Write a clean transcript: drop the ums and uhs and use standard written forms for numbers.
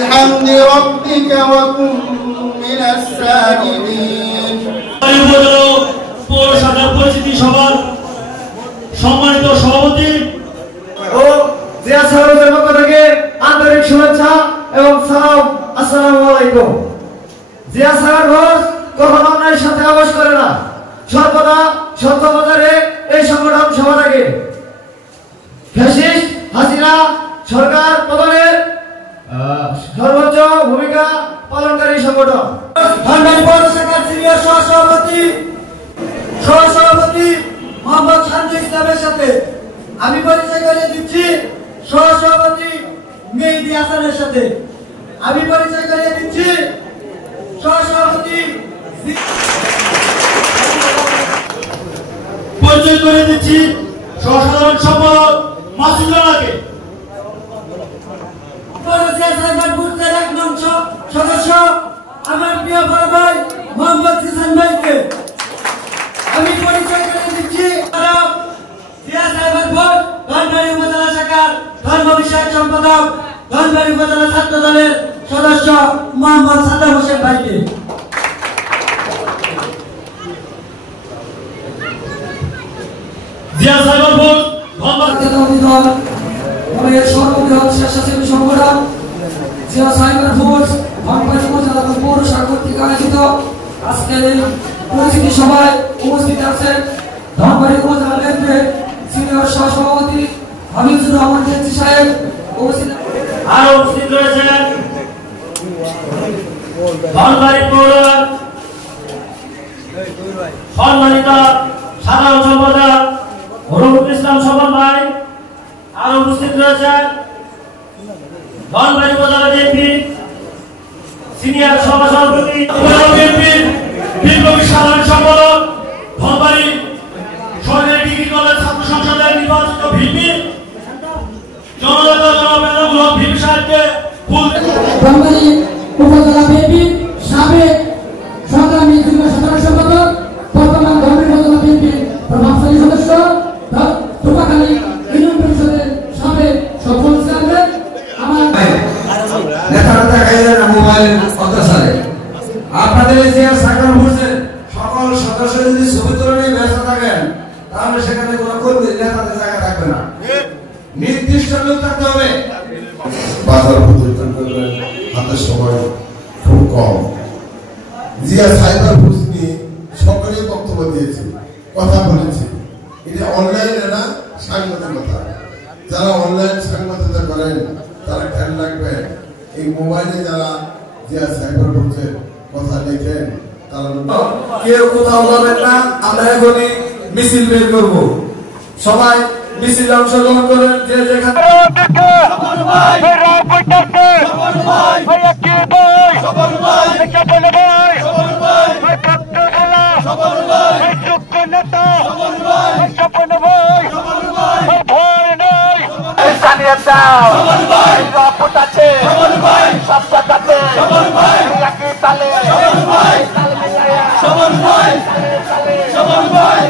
بحمد ربك وكن من الساجدين পৌরসভার পরিচিতি সভার সম্মানিত সভাপতি ও জিয়া সাহেবের পক্ষ থেকে আন্তরিক শুভেচ্ছা এবং সালাম। আসসালামু আলাইকুম। জিয়া সাহেব ঘোষ কখনো অন্যায়ের সাথে আপোষ করে না, সর্বদা সত্য বাজারে এই সংগঠন সবার আগে। ফ্যাসিস্ট হাসিনা সরকার পতনের সর্বোচ্চ ভূমিকা পালনকারী সংগঠন। ধনবাড়ী পৌর শাখার সিনিয়র সহসভাপতি মোহাম্মদ শামসুল ইসলামের সাথে আমি পরিচয় করিয়ে দিচ্ছি সহসভাপতি মেহেদী হাসানের সাথে। আমি পরিচয় করিয়ে দিচ্ছি সহসভাপতি সহসাধারণ সম্পাদক মাসুদুল্লাহকে। এক নং সদস্য আমার প্রিয় বড় ভাই মোহাম্মদ জিসান ভাইকে আমি পরিচয় করে দিচ্ছি জিয়া সাহেবের ভোট ধনবাড়ী উপজেলা শাখার ধর্ম বিষয়ক সম্পাদক ধনবাড়ী উপজেলা ছাত্র দলের সদস্য মোহাম্মদ সাদ্দাম হোসেন ভাইকে। জিয়া সাহেবের ভোট সর্ববৃহৎ স্বেচ্ছাসেবী সংগঠন জিয়া সাহেবের ভোট ধনবাড়ী উপজেলা পৌরসভা কর্তৃক আয়োজিত আজকের এই পরিচিতি সভায় উপস্থিত আছেন ধনবাড়ী উপজেলা বিএনপির সিনিয়র সহসভাপতি হামিদুর রহমান জেন্সি সাহেব। আরো উপস্থিত রয়েছেন ধনবাড়ী পৌর সম্মানিত সাধারণ সম্পাদক রফিকুল ইসলাম স্বপন ভাই। আরো উপস্থিত রয়েছেন ধনবাড়ী উপজেলা বিএনপি সিনিয়র সহসভাপতি বিএনপির বিপ্লবী সাধারণ সম্পাদক ধনবাড়ী সরকারি ডিগ্রি কলেজ ছাত্র সংসদের নির্বাচিত ভিপি জননেতা জনাব এনামুল হক ভিপি সাহেবকে ফুল। ধনবাড়ী উপজেলা বিএনপি সাবেক সংগ্রামী যুগ্ম সাধারণ সম্পাদক বর্তমান ধনবাড়ী উপজেলা বিএনপির প্রভাবশালী সদস্য টুকাখালী ইউনিয়ন পরিষদের সাবেক সফল চেয়ারম্যান আমার নেতারা দেখাইলেন মোবাইলের অত্যাচারে। আপনাদের যে সাইকেল ভোটের সকল সদস্য যদি ছবি তুলে ব্যস্ত থাকেন তাহলে সেখানে কোনো কর্মী নেতাদের জায়গা থাকবে না, নির্দিষ্ট লোক থাকতে হবে। বাজার পরিবর্তন করবেন, হাতের সময় খুব কম। জিয়া সাইবার ভোজ নিয়ে সকলেই বক্তব্য দিয়েছে, কথা বলেছে। এটা অনলাইনে না সাংবাদিকতা। যারা অনলাইন সাংবাদিকতা করেন তারা খেয়াল রাখবেন এই মোবাইলে যারা জিয়া সাইবার ভোজের কথা লেখেন তারা কেউ কোথাও যাবেন না। আমরা এখনই মিছিল বের করব, সবাই মিছিলে অংশগ্রহণ করেন। যে যেখানে সবার ভাই